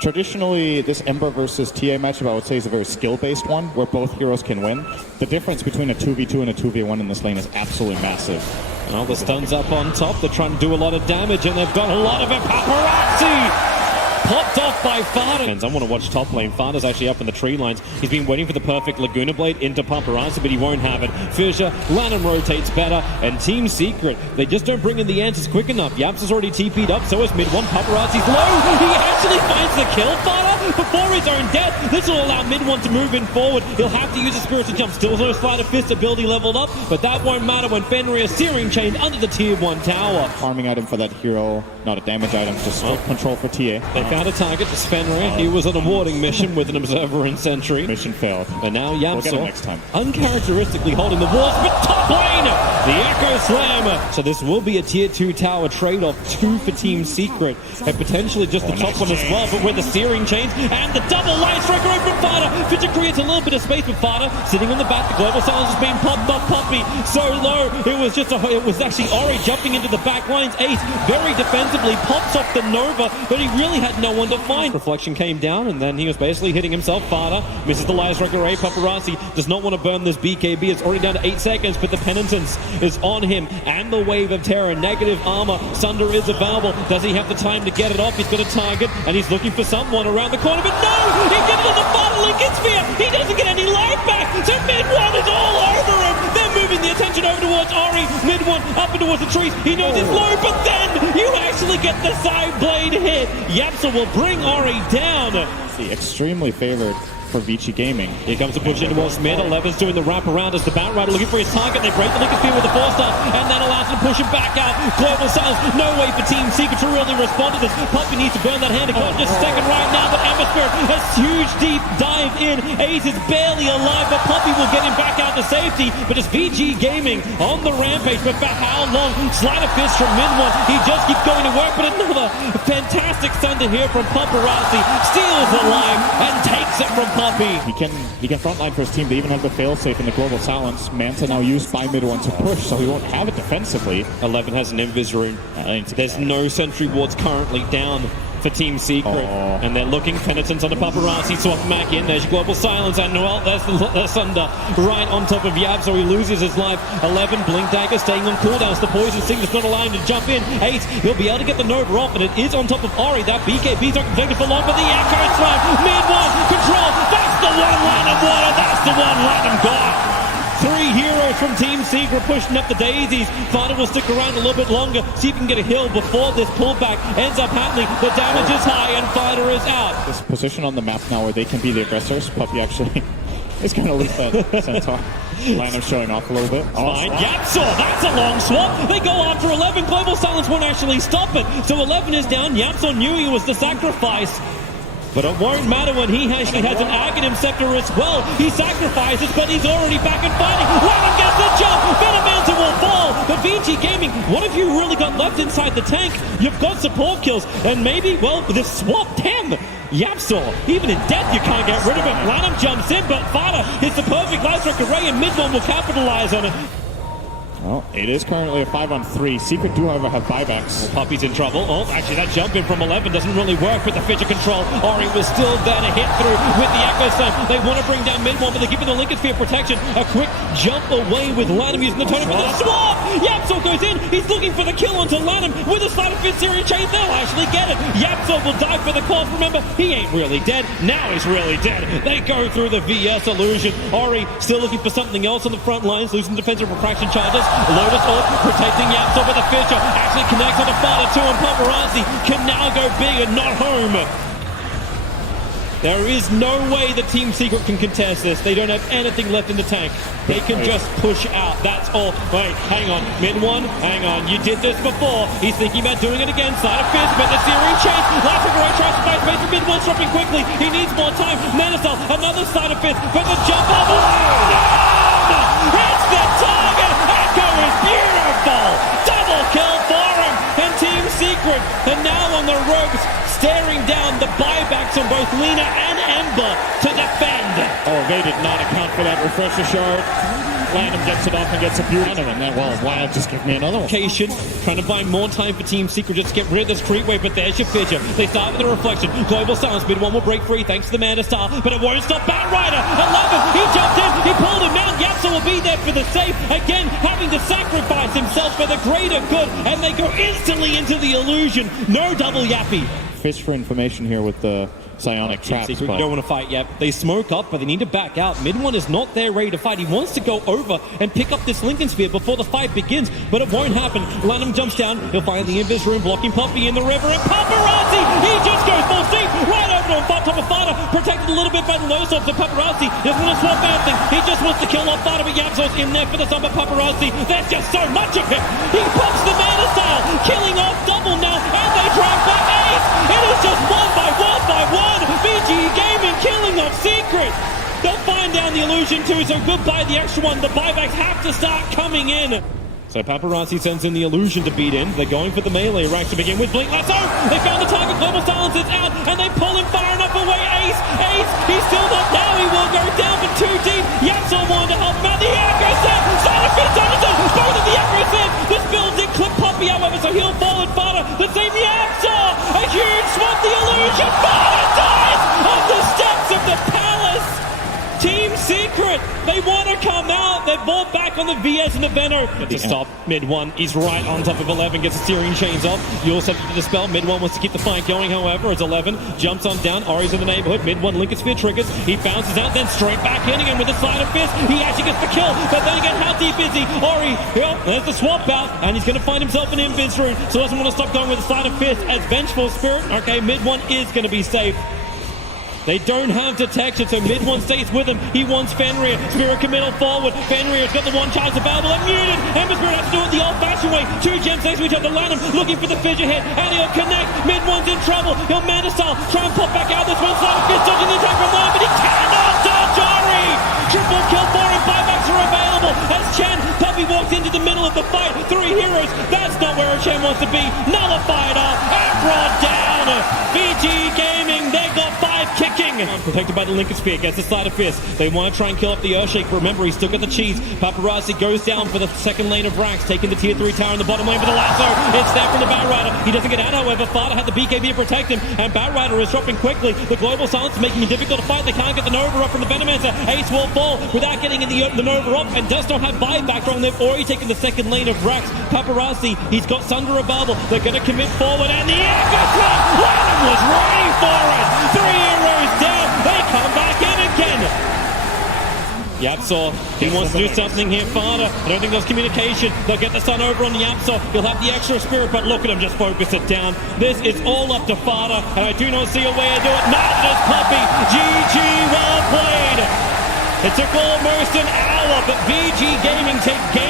Traditionally, this Ember versus TA matchup, I would say, is a very skill-based one, where both heroes can win. The difference between a 2v2 and a 2v1 in this lane is absolutely massive. Well, the stun's up on top. They're trying to do a lot of damage, and they've got a lot of it. Paparazzi! Popped off by Fada. I want to watch top lane. Fada's actually up in the tree lines. He's been waiting for the perfect Laguna Blade into Paparazzi, but he won't have it. Fissure, Lanham rotates better, and Team Secret, they just don't bring in the answers quick enough. Yaps is already TP'd up, so is mid one. Paparazzi's low. He actually finds the kill, Fada, before his own death. This will allow mid one to move in forward. He'll have to use a spiritual jump. Still no Sleight of Fist ability leveled up, but that won't matter when Fenrir is searing chained under the tier 1 tower. Farming item for that hero, not a damage item, just control for TA. They found a target. It's Fenrir. He was on a warding mission with an observer and sentry. Mission failed. And now We'll get him Yapsor, next time. uncharacteristically holding the walls, but top lane! The Echo Slam! So this will be a tier 2 tower trade-off, 2 for Team Secret, and potentially just the top one as well, but with the searing chains and the double light striker over from Fada. Fidget creates a little bit of space with Fada sitting on the back. The global silence is being popped off Poppy so low. It was actually Ori jumping into the back lines. Ace very defensively pops off the Nova, but he really had no one to find. Reflection came down, and then he was basically hitting himself. Fada misses the Lies Striker Ray. Paparazzi does not want to burn this BKB. It's already down to 8 seconds, but the penitence is on him, and the Wave of Terror. Negative armor. Sunder is available. Does he have the time to get it off? He's got a target, and he's looking for someone around the corner, but no! He gets it on the Fada Lincoln Sphere! He doesn't get any life back, so mid-one is all over him! They're moving the attention over towards Ori. Mid-one up and towards the trees. He knows it's low, but then you actually get the side blade hit. Yapsa will bring Ori down. Extremely favored for Vici Gaming. Here comes a push in towards mid. 11's doing the wrap around as the Bat Rider looking for his target. They break the Lincoln Sphere with the 4-star, and that allows him to push him back out. Global Silence, no way for Team Secret to really respond to this. Poppy needs to burn that hand. Just a second right now, but Hemisphere has huge deep dive in. Ace is barely alive, but Poppy will get him back out to safety. But it's VG Gaming on the rampage, but for how long? Sleight of Fist from mid-one. He just keeps going to work, but another fantastic Thunder here from Paparazzi. Steals alive and takes it from Poppy. He can frontline for his team. They even have the failsafe in the global silence. Manta now used by mid-one to push, so he won't have it defensively. 11 has an invis rune. There's no sentry wards currently down for Team Secret, and they're looking penitence on the Paparazzi. Swap back in. There's global silence, and well, there's Thunder right on top of Yab, so he loses his life. 11 blink dagger staying on cooldowns. The poison signal's not allowing him to jump in. 8, he'll be able to get the Nova off, and it is on top of Ori. That BKB's not protected for long, but the Echo Slam mid-one control. That's the one Lanham water. That's the one Lanham got. 3 heroes from Team Secret pushing up the daisies. Fada will stick around a little bit longer, see if he can get a hill before this pullback ends up happening. The damage is high and Fada is out. This position on the map now where they can be the aggressors. Puppy actually is going to lose that centaur. Lanham showing off a little bit. Fine. Yapsor, that's a long swap. They go after 11. Global Silence won't actually stop it. So 11 is down. Yapsor knew he was the sacrifice. But it won't matter when he actually has an Aghanim Scepter as well. He sacrifices, but he's already back and fighting. Lanham gets the jump. Venomanta will fall. But VG Gaming, what have you really got left inside the tank? You've got support kills. And maybe, well, the swap 10. Yapsor, even in death, you can't get rid of him. Lanham jumps in, but Fada hits the perfect light strike array, and mid-one will capitalize on it. Well, it is currently a 5-on-3. Secret do, however, have buybacks. Well, Poppy's in trouble. Oh, actually, that jump in from 11 doesn't really work with the Fidget control. Ori was still there to hit through with the Echo Slam. They want to bring down mid-one, but they're giving the Lincoln Sphere protection. A quick jump away with Lanham using the totem for the swap. Yapsor goes in. He's looking for the kill onto Lanham with a Sleight of Fist series chain. They'll actually get it. Yapsor will die for the cause. Remember, he ain't really dead. Now he's really dead. They go through the VS illusion. Ori still looking for something else on the front lines, losing defensive refraction charges. Lotus Orb protecting Yapsor, but the Fissure actually connects on the Fada 2, and Paparazzi can now go big and not home. There is no way that Team Secret can contest this. They don't have anything left in the tank. They can just push out. That's all. Wait, hang on. Mid-one, hang on. You did this before. He's thinking about doing it again. Side of Fist, but the searing chase. Last Right tries to fight space for mid-one, dropping quickly. He needs more time. Manasol, another Side of Fist, but the jump off. Hits the target. Echo is beautiful. Double kill for him. And Team Secret are now on the ropes, staring down the buybacks on both Lina and Ember to defend. Oh, they did not account for that refresher shard. Lanham gets it off and gets a beauty. And then, well, why not just give me another one? Trying to buy more time for Team Secret just to get rid of this creep wave, but there's your fissure. They start with a reflection. Global Silence, mid one will break free thanks to the Manta Star, but it won't stop Batrider. 11, he jumped in, he pulled him out. Yapsa will be there for the save. Again, having to sacrifice himself for the greater good, and they go instantly into the illusion. No double Yappy. Fish for information here with the psionic traps. You don't want to fight yet. They smoke up, but they need to back out. Mid one is not there ready to fight. He wants to go over and pick up this Lincoln Sphere before the fight begins, but it won't happen. Lanham jumps down. He'll find the Invis room blocking Poppy in the river, and Paparazzi, he just goes full steam right over to him. Top of Fada, protected a little bit by the low swords of Paparazzi. Doesn't want to swap out thing. He just wants to kill off Fada, but Yapso's in there for the summer Paparazzi. There's just so much of him. He pops the Mana style, killing off double now, and they drag back Ace. It is just one by one by one. VG Gaming killing off Secret. They'll find down the illusion too, so goodbye the extra one. The buybacks have to start coming in. So Paparazzi sends in the illusion to beat in. They're going for the melee ranks to begin with. Blink Lasso! They found the target. Global Silence is out, and they pull him far enough away. Ace! He's still not now. He will go down for too deep. Yapso wanted to help him out. The Echo Set! Side Fist Anderson! Both of the Echo Set! This build did clip Poppy, however, so he'll fall and Fada. The same Yapso! A huge swap, the illusion! Fada dies on the steps of the palace! Team Secret, they want to come out. They've bought back on the VS and the Venom. To stop mid one, he's right on top of 11, gets the steering chains off. You'll set to dispel. Mid one wants to keep the fight going, however, as 11 jumps on down. Ori's in the neighborhood. Mid one, Lincoln Sphere triggers. He bounces out, then straight back in again with a side of fist. He actually gets the kill, but then again, how deep is he? Ori, there's the swap out, and he's going to find himself an invis room, so doesn't want to stop going with a side of fist as Vengeful Spirit. Okay, mid one is going to be safe. They don't have detection, so mid one stays with him. He wants Fenrir. Spirit committal forward. Fenrir's got the one charge available and muted. Ember Spirit has to do it the old-fashioned way. Two gems next to each other. Lanham looking for the fissure hit, and he'll connect. Mid one's in trouble. He'll Manta Style. Try and pop back out. This one's like fist dodging the attack from Lanham, but he cannot dodge Ori. Triple kill for him. Buybacks are available as Chen Puppy walks into the middle of the fight. Three heroes. That's not where Chen wants to be. Nullified off and brought down. VG Gaming. They got 5 kicking. Protected by the Lincoln Sphere, gets the side of fist. They want to try and kill off the Earthshake, but remember, he's still got the cheese. Paparazzi goes down for the second lane of Rax, taking the tier 3 tower in the bottom lane with the lasso. It's there from the Batrider. He doesn't get out, however. Fada had the BKB to protect him, and Batrider is dropping quickly. The Global Silence is making it difficult to fight. They can't get the Nova up from the Venomancer. Ace will fall without getting in the Nova up, and does not have buyback from them. Already taking the second lane of Rax. Paparazzi, he's got Sunder a bubble. They're going to commit forward, and the Echo Slam! Lanham was ready for it! 3 heroes down. They come back in again. Yapso, he wants to do something here. Fada, I don't think there's communication. They'll get the sun over on the Yapso. He'll have the extra spirit, but look at him just focus it down. This is all up to Fada, and I do not see a way to do it. Not as Puppy. GG, well played. It took almost an hour, but VG Gaming take game.